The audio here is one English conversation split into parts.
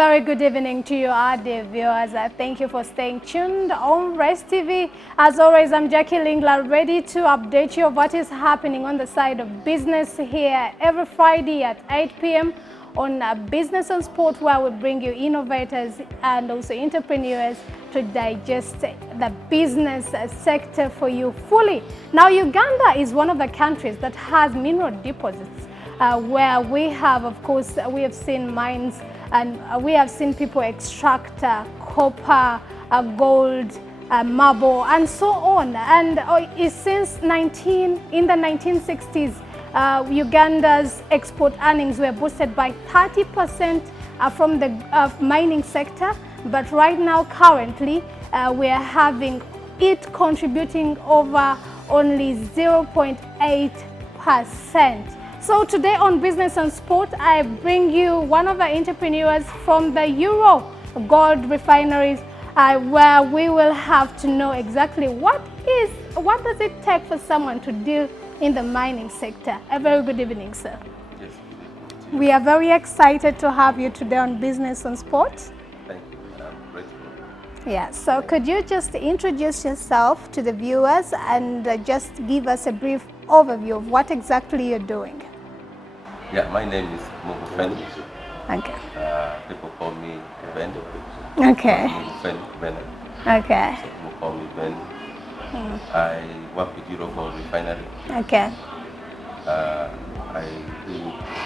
very good evening to you, our dear viewers. Thank you for staying tuned on Rest TV. As always, I'm Jackie Lingle, ready to update you of what is happening on the side of business here every Friday at 8 p.m. on Business and Sport, where we bring you innovators and also entrepreneurs to digest the business sector for you fully. Now, Uganda is one of the countries that has mineral deposits where we have, of course, we have seen mines and we have seen people extract copper, gold, marble, and so on. And since in the 1960s, Uganda's export earnings were boosted by 30% from the mining sector, but right now, currently, we are having it contributing over only 0.8%. So today on Business and Sport, I bring you one of the entrepreneurs from the EURO Gold Refineries, where we will have to know exactly what does it take for someone to deal in the mining sector. A very good evening, sir. Yes. We are very excited to have you today on Business and Sport. Thank you. I'm grateful. Yeah, so could you just introduce yourself to the viewers and just give us a brief overview of what exactly you're doing? Yeah, my name is Mugufen. Okay. People call me Ben. Okay. Mugufen Ben. Okay. So people call me Ben. I work with EURO GOLD REFINERY. Okay.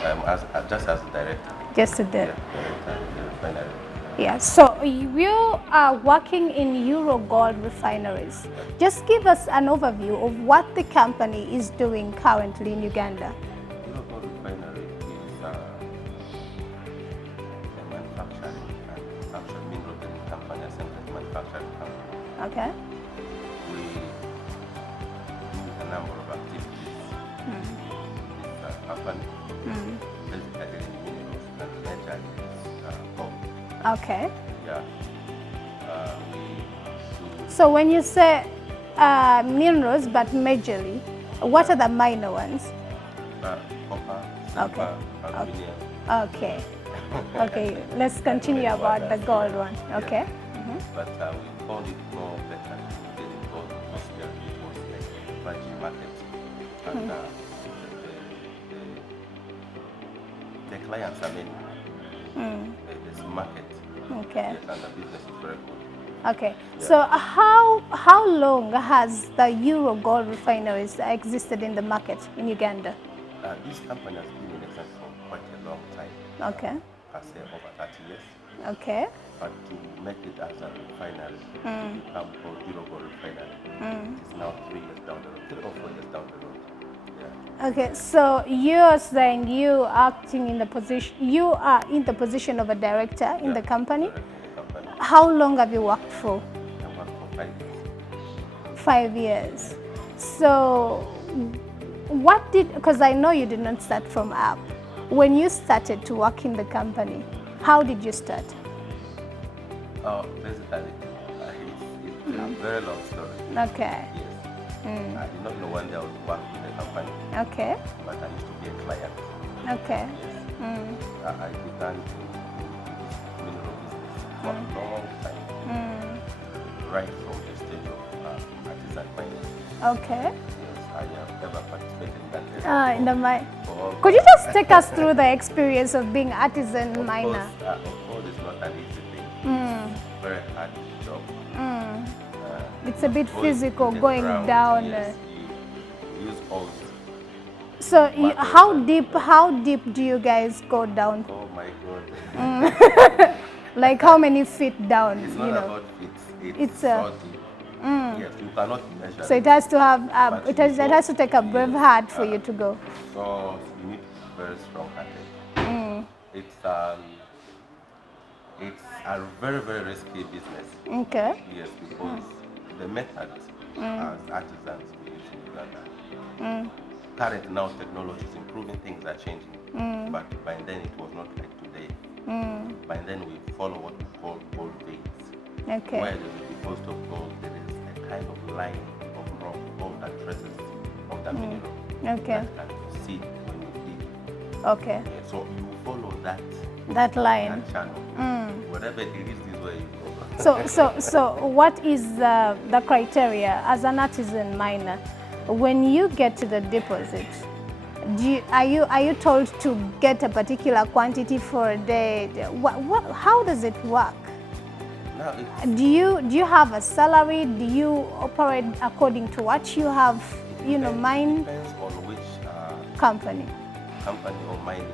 I'm just as a director. Just a bit. Yeah, director of the refinery. Yeah, so you are working in EURO Gold Refineries. Just give us an overview of what the company is doing currently in Uganda. EURO GOLD REFINERY is a manufacturing and mineral company, a central manufacturing company. Okay. We do a number of activities in this company, basically in minerals and majorly gold. Okay. Yeah. So when you say minerals, but majorly, what are the minor ones? Copper, silver, aluminum. Okay. Okay, let's continue about the gold one. Okay. Yeah. But we found it more better getting gold because it was like a virgin market. And the clients are many. There's market. Okay. Yes, and the business is very good. Okay. Yeah. So how long has the EURO Gold Refineries existed in the market in Uganda? This company has been in existence for quite a long time. Okay. I say over 30 years. Okay. But to make it as a refinery, to become called EURO GOLD Refinery, it's now 3 years down the road, 3 or 4 years down the road. Yeah. Okay, so you're saying you are in the position of a director in the company. Director in the company. How long have you worked for? I worked for 5 years. 5 years. So because I know you did not start from up. When you started to work in the company, how did you start? Basically, it's a very long story. Okay. Yes. I did not know when I would work in the company, Okay. but I used to be a client. Okay. Yes. I began to do this mineral business for a long time, right from the stage of artisan mining. Okay. Yes, I have ever participated in that. In the mine. For- Could you just take us through the experience of being artisan miner? Gold is not an easy thing. It's a very hard job. It's a bit Gold physical, in the going ground, down. Yes, you use all. So how deep do you guys go down? Oh my God. Like how many feet down? It's not about feet. It's a- so deep. Yes, you cannot measure. So it has to have But it you has go- to take a brave yes, heart for you to go. So you need to be very strong-hearted. It's a very, very risky business. Okay. Yes, because the method as artisans we use in Uganda. Current now technology is improving, things are changing. But by then it was not like today. By then we follow what we call gold veins. Okay. Where there's a deposit of gold, there is a kind of line of rock, gold that traces of the mineral. Okay. That can see when you dig. Okay. Yeah, so you follow that That line. that channel. Whatever it is where you go. So what is the criteria as an artisan miner? When you get to the deposit, are you told to get a particular quantity for a day? How does it work? Now Do you have a salary? Do you operate according to what you have, mined? depends on which Company. or mining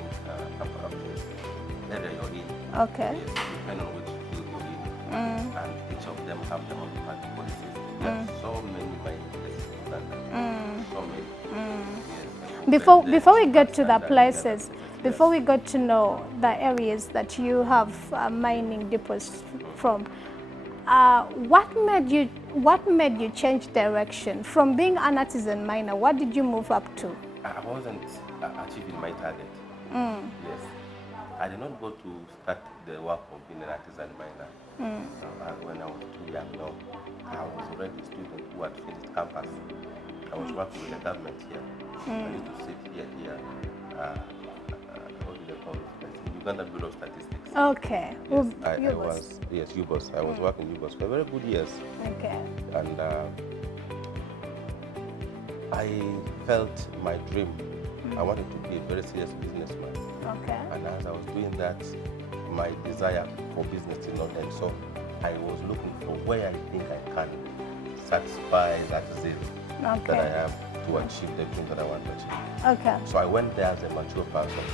area you're in. Okay. Yes, depending on which field you're in. And each of them have their own different policies. There are so many mining places in Uganda. So many. Yes. Before we get to the places, before we get to know the areas that you have mining depots from, what made you change direction from being an artisan miner? What did you move up to? I wasn't achieving my target. Yes. I did not go to start the work of being an artisan miner. When I was too young, no. I was already a student who had finished campus. I was working with the government here. I used to sit here. What do they call this? Uganda Bureau of Statistics. Okay. Yes, I was. Yes, UBOS. I was working UBOS for very good years. Okay. And I felt my dream. I wanted to be a very serious businessman. Okay. And as I was doing that, my desire for business did not end. So I was looking for where I think I can satisfy that zeal that I have to achieve the dream that I want to achieve. Okay. So I went there as a mature person,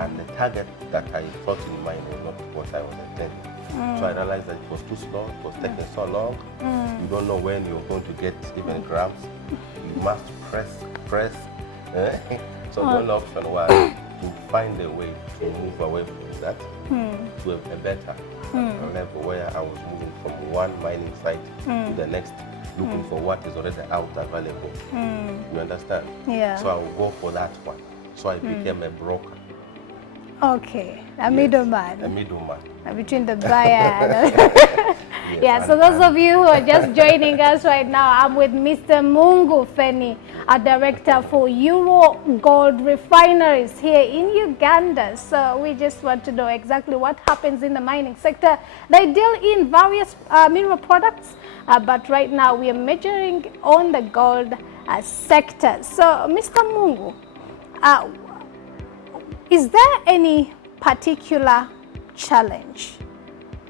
and the target that I thought in mind was not what I was intending. So I realized that it was too slow, it was taking so long. You don't know when you're going to get even grams. You must press. So the only option was to find a way to move away from that to a better level where I was moving from one mining site to the next, looking for what is already out available. You understand? Yeah. So I will go for that one. So I became a broker. Okay, a middleman. A middleman. Between the buyer and yeah, so those of you who are just joining us right now, I'm with Mr. Mungu Feni, a director for EURO Gold Refineries here in Uganda. So we just want to know exactly what happens in the mining sector. They deal in various mineral products, but right now we are majoring on the gold sector. So Mr. Mungu, is there any particular challenge,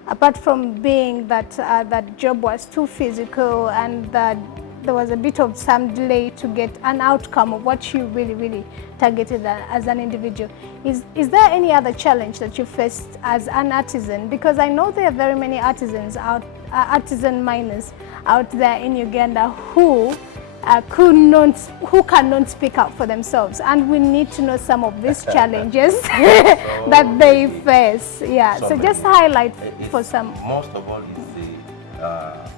apart from being that that job was too physical and that there was a bit of some delay to get an outcome of what you really targeted as an individual? Is there any other challenge that you faced as an artisan? Because I know there are very many artisans out, artisan miners out there in Uganda who cannot speak up for themselves, and we need to know some of these challenges that they face. Yeah, so just highlight for some. Most of all is the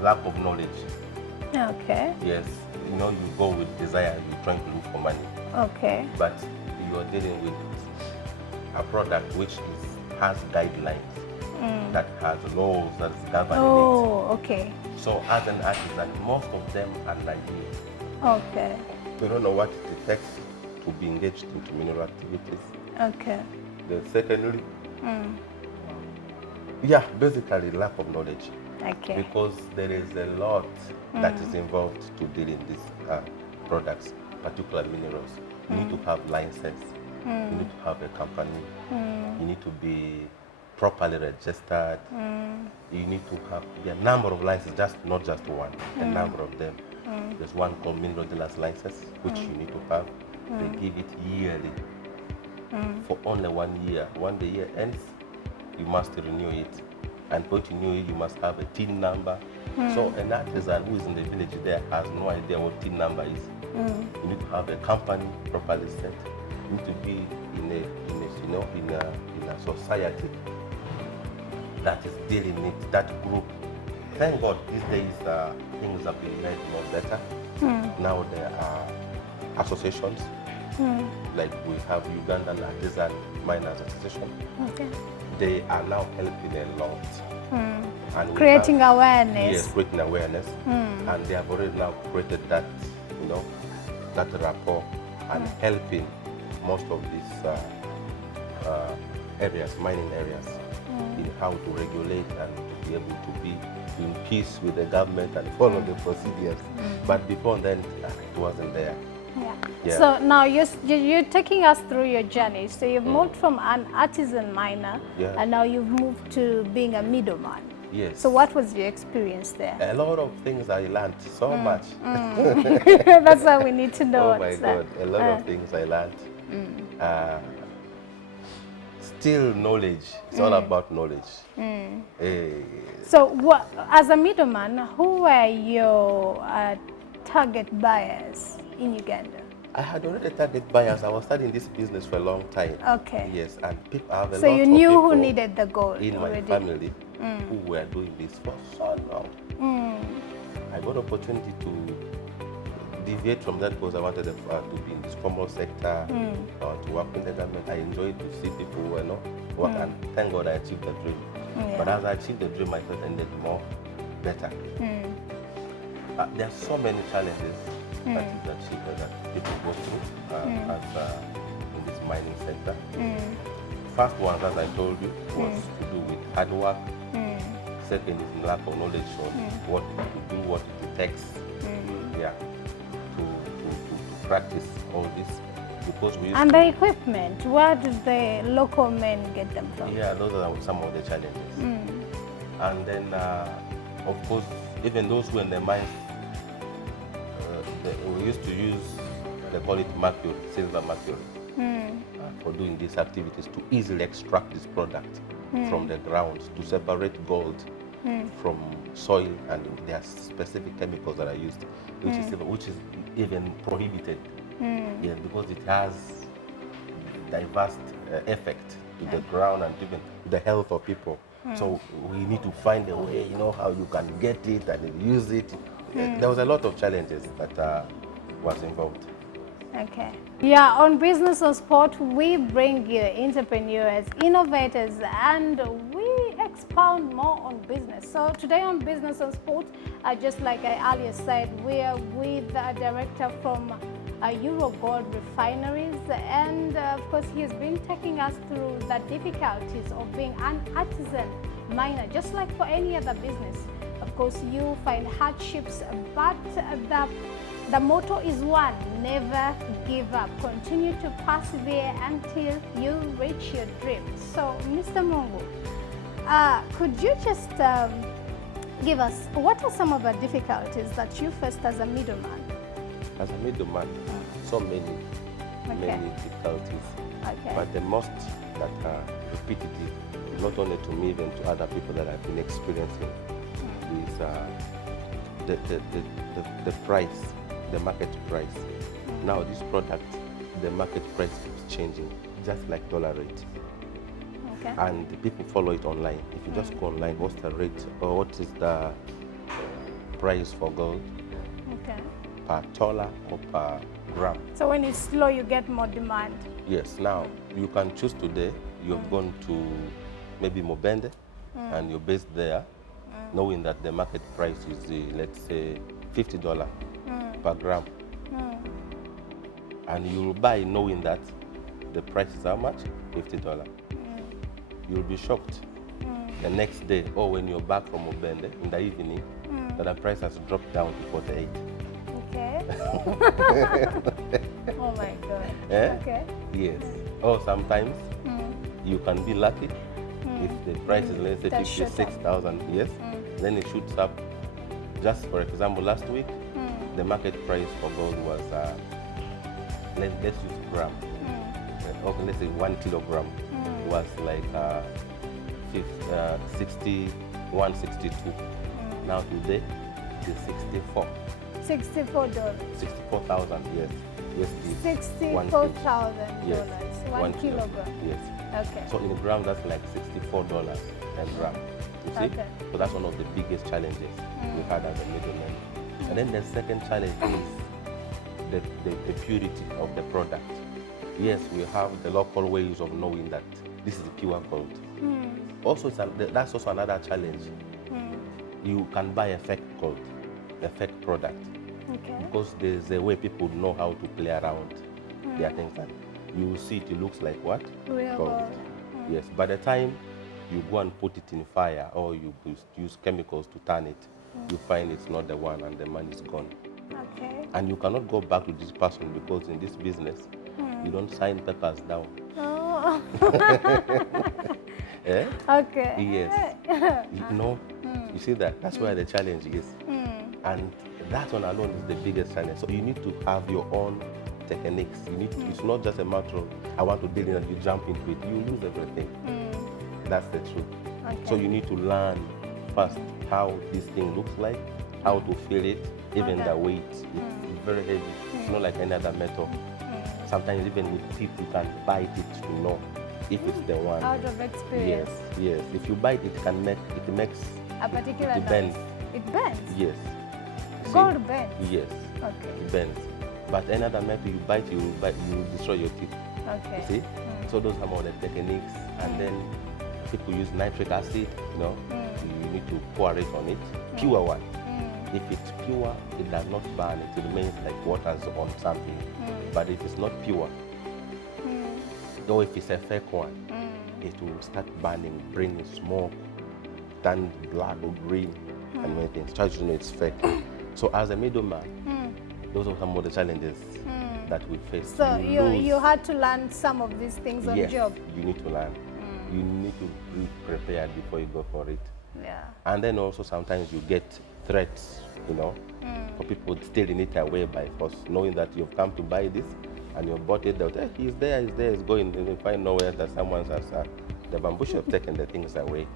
lack of knowledge. Okay. Yes, you know, you go with desire, you're trying to look for money. Okay. But you're dealing with a product which has guidelines, that has laws that govern it. Oh, okay. So as an artisan, most of them are naive. Okay. They don't know what it takes to be engaged into mineral activities. Okay. Then secondly, yeah, basically lack of knowledge. Okay. Because there is a lot that is involved to deal in these products, particular minerals. You need to have license, you need to have a company, you need to be properly registered, you need to have a number of licenses, not just one, a number of them. There's one called mineral dealer's license, which you need to have. They give it yearly for only 1 year. When the year ends, you must renew it. And for to renew it, you must have a TIN number. So an artisan who is in the village there has no idea what TIN number is. You need to have a company properly set. You need to be in a society that is dealing with that group. Thank God these days things have been made more better. Now there are associations, like we have Ugandan Artisan Miners Association. Okay. They are now helping a lot. And creating awareness. Yes, creating awareness. And they have already now created that, that rapport and helping most of these areas, mining areas, in how to regulate and to be able to be in peace with the government and follow the procedures. But before then, it wasn't there. Yeah. So now you're taking us through your journey. So you've moved from an artisan miner, and now you've moved to being a middleman. Yes. So what was your experience there? A lot of things I learned, so much. That's what we need to know. Oh my God, a lot of things I learned. Still knowledge, it's all about knowledge. So what, as a middleman, who were your target buyers in Uganda? I had already target buyers. I was studying this business for a long time. Okay. Yes, and people have a lot of So you knew people who needed the gold in already? my family who were doing this for so long. I got opportunity to deviate from that because I wanted to be in this formal sector, to work in the government. I enjoyed to see people, work, and thank God I achieved the dream. But as I achieved the dream, I thought I needed more, better. There are so many challenges that people go through in this mining sector. First one, as I told you, was to do with hard work. Second is lack of knowledge of what to do, what it takes, to practice all this. Because we and the equipment, where do the local men get them from? Yeah, those are some of the challenges. And then, of course, even those who in the mines, we used to use, they call it mercury, silver mercury, for doing these activities to easily extract this product from the ground, to separate gold from soil, and there are specific chemicals that are used, which is even prohibited, because it has diverse effect to the ground and even to the health of people. So we need to find a way, how you can get it and use it. There was a lot of challenges that was involved. Okay. Yeah, on Business on Sport, we bring you entrepreneurs, innovators, and we expound more on business. So today on Business on Sport, just like I earlier said, we are with a director from EURO GOLD Refineries, and of course he has been taking us through the difficulties of being an artisan miner, just like for any other business. Of course, you find hardships, but the motto is one: never give up. Continue to persevere until you reach your dream. So, Mr. Mungu, could you just give us, what are some of the difficulties that you faced as a middleman? As a middleman, so many difficulties. But the most that are repetitive, not only to me, even to other people that I've been experiencing, is the price, the market price. Now this product, the market price keeps changing, just like dollar rate. And the people follow it online. If you just go online, what's the rate, or what is the price for gold per dollar or per gram? So when it's low, you get more demand. Yes. Now you can choose today. You've gone to maybe Mobende, and you're based there, knowing that the market price is, let's say, $50 per gram. And you'll buy knowing that the price is how much? $50. You'll be shocked the next day, or when you're back from Mobende in the evening, that the price has dropped down to 48. Okay. Oh my God. Okay. Yes. Or sometimes you can be lucky if the price is, let's say, 56,000. Yes. Then it shoots up. Just for example, last week, the market price for gold was, let's use gram. Okay, let's say 1 kilogram was like 61.62. Now today it is 64. $64. 64,000, yes. $64,000. Yes. 1 kilogram. Yes. Okay. So in a gram, that's like $64 a gram. You see? Okay. So that's one of the biggest challenges we had as a middleman. And then the second challenge is the purity of the product. Yes, we have the local ways of knowing that this is pure gold. Also, that's also another challenge. You can buy a fake gold, a fake product. Because there's a way people know how to play around their things. And you will see it looks like what? Real gold. Yes, by the time you go and put it in fire or you use chemicals to turn it, you find it's not the one and the money is gone. Okay. And you cannot go back to this person because in this business, you don't sign papers down. Oh. Eh? Okay. Yes. You see that? That's where the challenge is. And that one alone is the biggest challenge. So you need to have your own techniques. It's not just a matter of, I want to deal in and you jump into it. You lose everything. That's the truth. Okay. So you need to learn first how this thing looks like, how to feel it, even the weight. It's very heavy. It's not like any other metal. Sometimes even with teeth, you can bite it to know if it's the one. Out of experience. Yes. If you bite it, it makes A particular it bends. It bends? Yes. See? Gold bends? Yes. Okay. It bends. But another metal, you bite, you destroy your teeth. Okay. You see? So those are some of the techniques. And then people use nitric acid, you need to pour it on it. Pure one. If it's pure, it does not burn. It remains like water's on something. But if it's not pure, or if it's a fake one, it will start burning, bringing smoke, turn black or green, and many things. Try to know it's fake. So as a middleman, those are some of the challenges that we face. So you had to learn some of these things on job? You need to learn. You need to be prepared before you go for it. Yeah. And then also sometimes you get threats, for people stealing it away by force, knowing that you've come to buy this and you bought it, he's there, he's going, and you find nowhere that someone has the bamboo have taken the things away.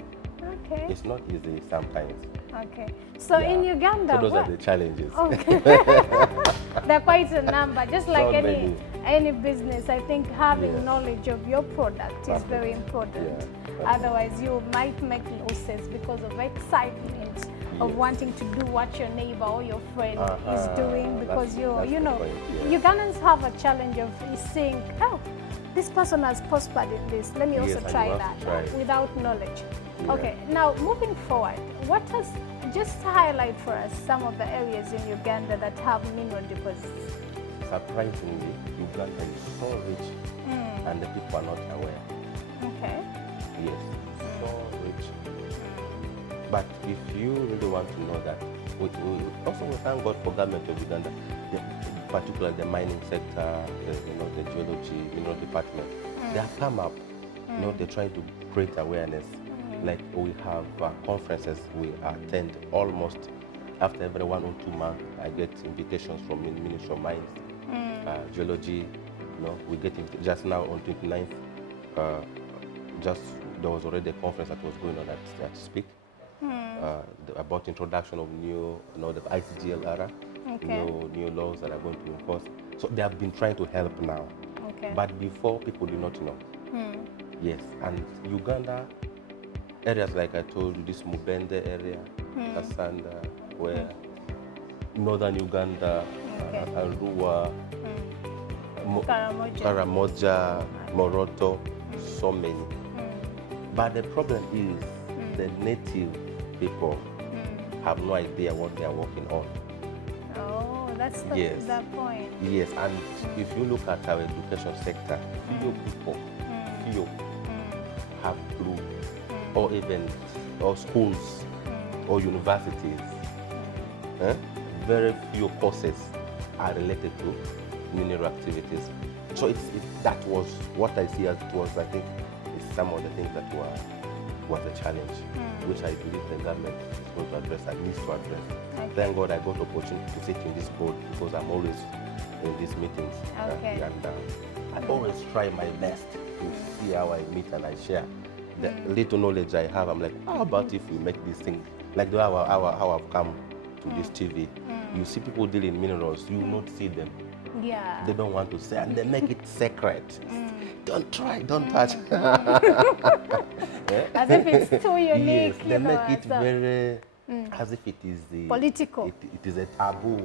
Okay. It's not easy sometimes. Okay. So in Uganda, so those are the challenges. Okay. They're quite a number. Just like any business, I think having knowledge of your product is very important. Yeah. Otherwise, you might make losses because of excitement of wanting to do what your neighbor or your friend is doing, because Ugandans have a challenge of seeing, oh, this person has prospered in this, let me also try that, without knowledge. Yeah. Okay, now moving forward, just highlight for us some of the areas in Uganda that have mineral deposits. Surprisingly, Uganda is so rich and the people are not aware. Okay. Yes, so rich. But if you really want to know that, we thank God for government of Uganda, particularly the mining sector, the geology, mineral department. They have come up, they're trying to create awareness. Like we have conferences we attend almost after every 1 or 2 months. I get invitations from Ministry of Mines, geology. We get just now on 29th. There was already a conference that was going on at Speak about introduction of new, the ICGL era, new laws that are going to be enforced. So they have been trying to help now. Okay. But before, people did not know. Yes, and Uganda. Areas like I told you, this Mubende area, Kasanda, where northern Uganda, Arua, Karamoja, Moroto, so many. But the problem is the native people have no idea what they are working on. Oh, that's the point. Yes, and if you look at our education sector, few people have clue. Or schools or universities. Very few courses are related to mineral activities. So that was what I see as it was, I think, is some of the things that was a challenge, which I believe the government is going to address and needs to address. Okay. Thank God I got the opportunity to sit in this board because I'm always in these meetings. Okay. And I always try my best to see how I meet and I share. The little knowledge I have, I'm like, how about if we make this thing? Like how I've come to this TV. You see people dealing in minerals, you will not see them. Yeah. They don't want to say, and they make it sacred. Don't try, don't touch. As if it's too unique. Yes, they make it very, as if it is political. It is a taboo,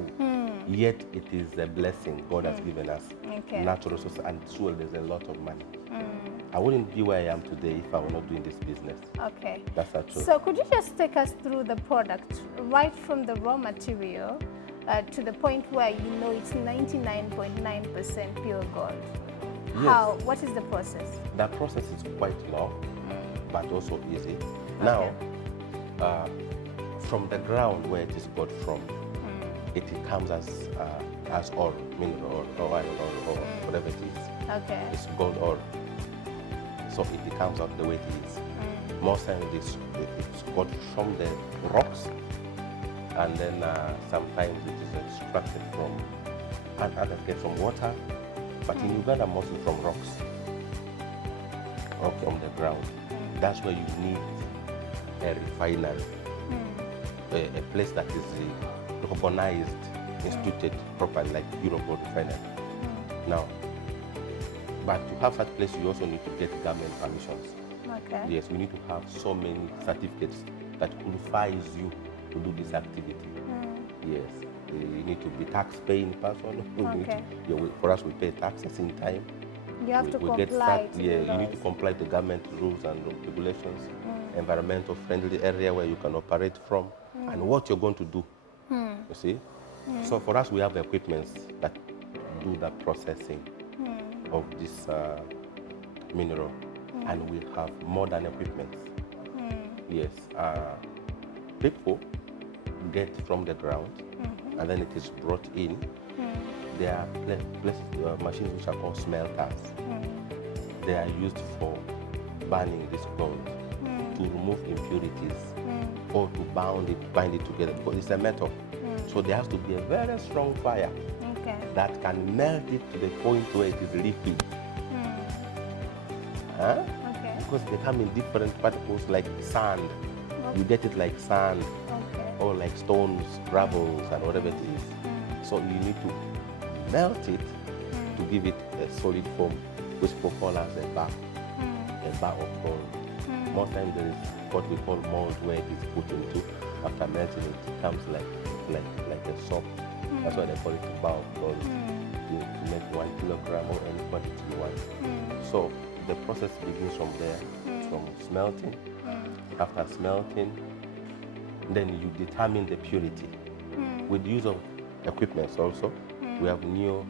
yet it is a blessing God has given us. Okay. Natural resources, and so there's a lot of money. I wouldn't be where I am today if I were not doing this business. Okay. That's not true. So could you just take us through the product, right from the raw material to the point where it's 99.9% pure gold? How? What is the process? The process is quite long, but also easy. Now, from the ground where it is got from, it comes as ore, mineral or iron or whatever it is. Okay. It's gold ore. So it comes out the way it is. Most times it's got from the rocks, and then sometimes it is extracted from, and others get from water, but in Uganda mostly from rocks or from the ground. That's where you need a refinery, a place that is recognized, instituted properly, like EURO GOLD REFINERY. Now, but to have such place, you also need to get government permissions. Okay. Yes, we need to have so many certificates that qualifies you to do this activity. Yes, you need to be tax-paying person. Okay. For us, we pay taxes in time. You have to comply. You need to comply to government rules and regulations, environmental friendly area where you can operate from, and what you're going to do. You see? So for us, we have equipments that do the processing of this mineral, and we have modern equipment. Yes, people get from the ground, and then it is brought in. There are machines which are called smelters. They are used for burning this gold to remove impurities or to bind it together, because it's a metal. So there has to be a very strong fire that can melt it to the point where it is liquid. Because they come in different particles like sand. You get it like sand or like stones, gravels, and whatever it is. So you need to melt it to give it a solid form, which people call as a bar of gold. Most times there is what we call mold, where it is put into. After melting it comes like a soap. That's why they call it a bar of gold, to make 1 kilogram or any quantity you want. So the process begins from there, from smelting. After smelting, then you determine the purity. With the use of equipment also, we have new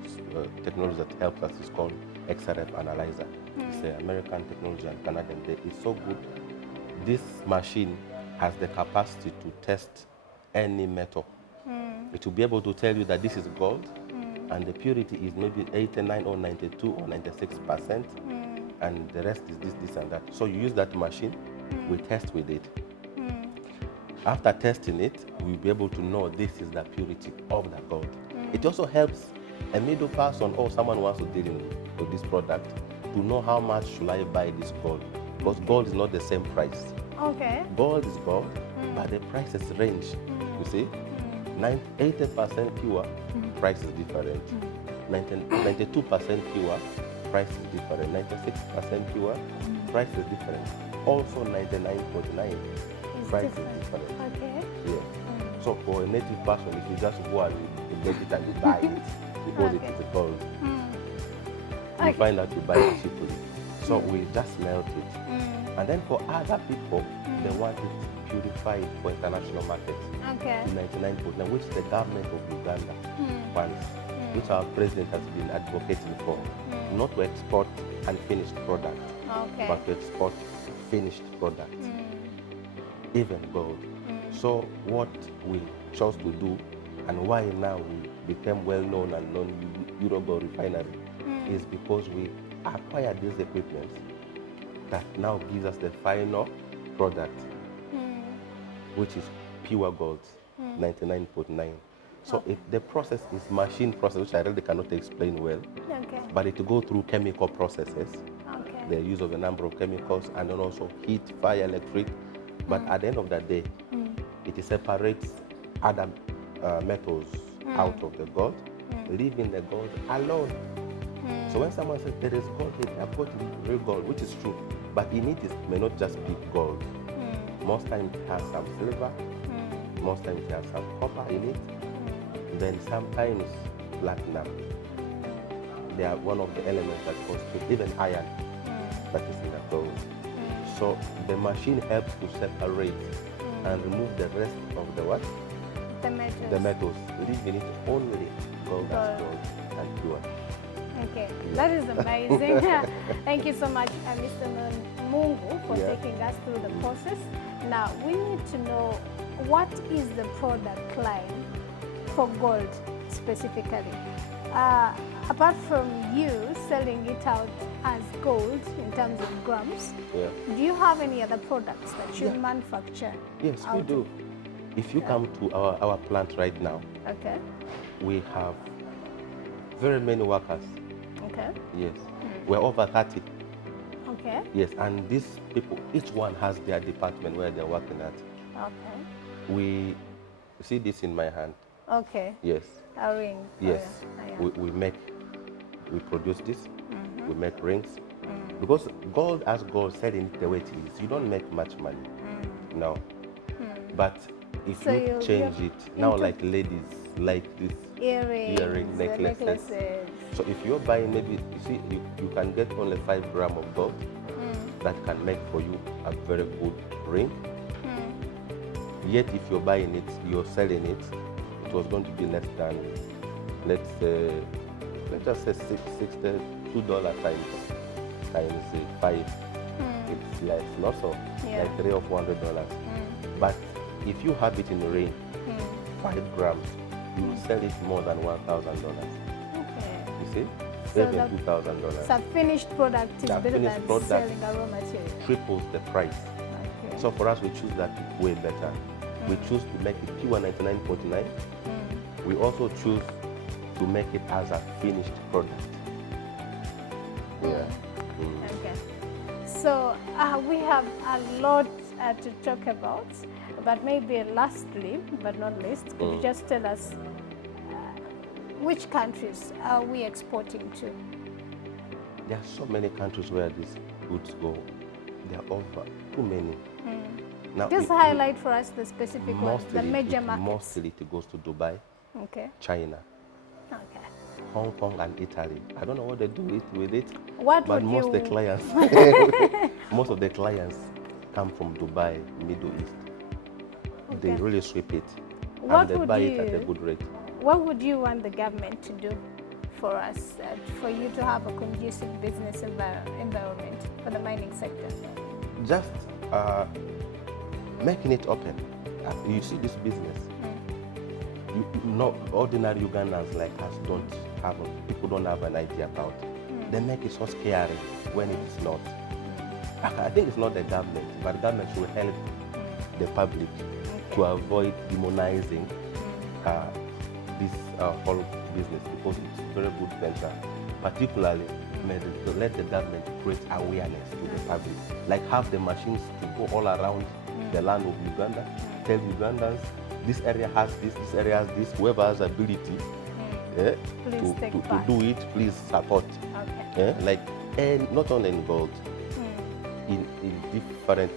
technology that helps us. It's called XRF analyzer. It's the American technology and Canadian. It's so good. This machine has the capacity to test any metal. It will be able to tell you that this is gold, and the purity is maybe 89 or 92 or 96%, and the rest is this and that. So you use that machine, we test with it. After testing it, we'll be able to know this is the purity of the gold. It also helps a middle person or someone who wants to deal with this product to know how much should I buy this gold, because gold is not the same price. Okay. Gold is gold, but the prices range. You see, 80% pure, price is different. 92% pure, price is different. 96% pure, price is different. Also 99.9, price is different. Okay. Yeah. So for a native person, if you just go and you get it and you buy it because it is gold, you find out you buy it cheaply. So we just melt it. And then for other people, they want it purified for international market. Okay. 99.9, which the government of Uganda wants, which our president has been advocating for, not to export unfinished product, but to export finished product, even gold. So what we chose to do, and why now we became well known and known EURO GOLD Refinery, is because we acquired these equipment that now gives us the final product, which is pure gold, 99.9. So the process is machine process, which I really cannot explain well, but it go through chemical processes, the use of a number of chemicals, and then also heat, fire, electric. But at the end of the day, it separates other metals out of the gold, leaving the gold alone. So when someone says there is gold here, I've got real gold, which is true, but in it may not just be gold. Most times it has some silver, most times it has some copper in it, then sometimes platinum. They are one of the elements that constitute even iron that is in the gold. So the machine helps to separate and remove the rest of the what? The metals. The metals, leaving it only gold as gold and pure. Okay, that is amazing. Thank you so much, Mr. Mungu, for taking us through the process. Now, we need to know, what is the product line for gold specifically? Apart from you selling it out as gold in terms of grams, do you have any other products that you manufacture? Yes, we do. If you come to our plant right now, we have very many workers. Okay. Yes. We're over 30. Okay. Yes, and these people, each one has their department where they're working at. Okay. We see this in my hand. Okay. Yes. A ring. Yes. We produce this. We make rings. Because gold as gold, selling it the way it is, you don't make much money. No. But if you change it, now like ladies like this earring necklaces. So if you're buying, maybe, you see, you can get only 5 grams of gold that can make for you a very good ring. Yet if you're buying it, you're selling it, it was going to be less than, let's just say $62 times 5. It's less, not so, like $300 or $400. But if you have it in a ring, 5 grams, you will sell it more than $1,000. Okay. You see? So Even $2,000. So a finished product is better than selling a raw material. Triples the price. Okay. So for us, we choose that way better. We choose to make it pure 99.49. We also choose to make it as a finished product. Yeah. Okay. So we have a lot to talk about, but maybe lastly, but not least, could you just tell us which countries are we exporting to? There are so many countries where these goods go. There are over too many. Now, just highlight for us the specific ones, the major markets. Mostly it goes to Dubai, China, Hong Kong and Italy. I don't know what they do with it, but most of the clients, most of the clients come from Dubai, Middle East. They really sweep it, and they buy it at a good rate. What would you want the government to do for us, for you to have a conducive business environment for the mining sector? Just making it open. You see this business, ordinary Ugandans like us people don't have an idea about. They make it so scary when it is not. I think it's not the government, but the government should help the public to avoid demonizing this whole business, because it's a very good venture. Particularly, let the government create awareness to the public, like have the machines to go all around the land of Uganda, tell Ugandans, this area has this area has this, whoever has ability to do it, please support. And not only in gold, in different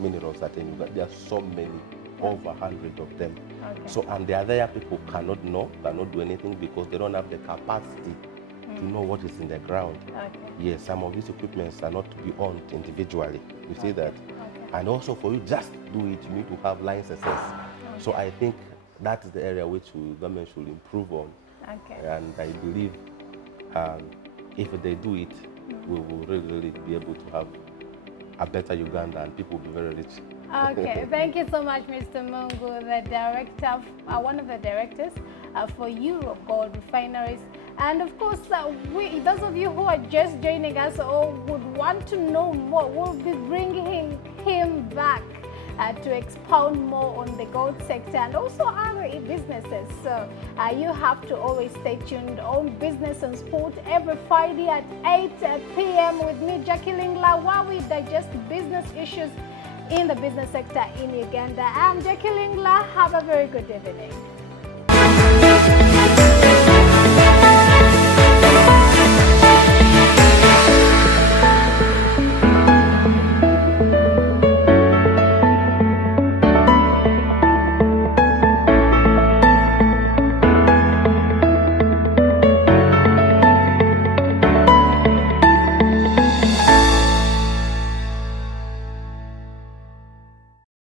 minerals that in Uganda, there are so many, over 100 of them. So, and the other people cannot do anything because they don't have the capacity to know what is in the ground. Yes, some of these equipments are not to be owned individually. You see that? And also for you just do it, you need to have licenses. So I think that is the area which the government should improve on. And I believe if they do it, we will really be able to have a better Uganda and people will be very rich. Okay, thank you so much, Mr. Mungu, the director, one of the directors for EURO Gold Refineries. And of course, those of you who are just joining us or would want to know more, we'll be bringing him back to expound more on the gold sector and also other businesses. So you have to always stay tuned on Business and Sport every Friday at 8 p.m. with me, Jackie Linglile, while we digest business issues in the business sector in Uganda. I'm Jackie Linglile. Have a very good evening.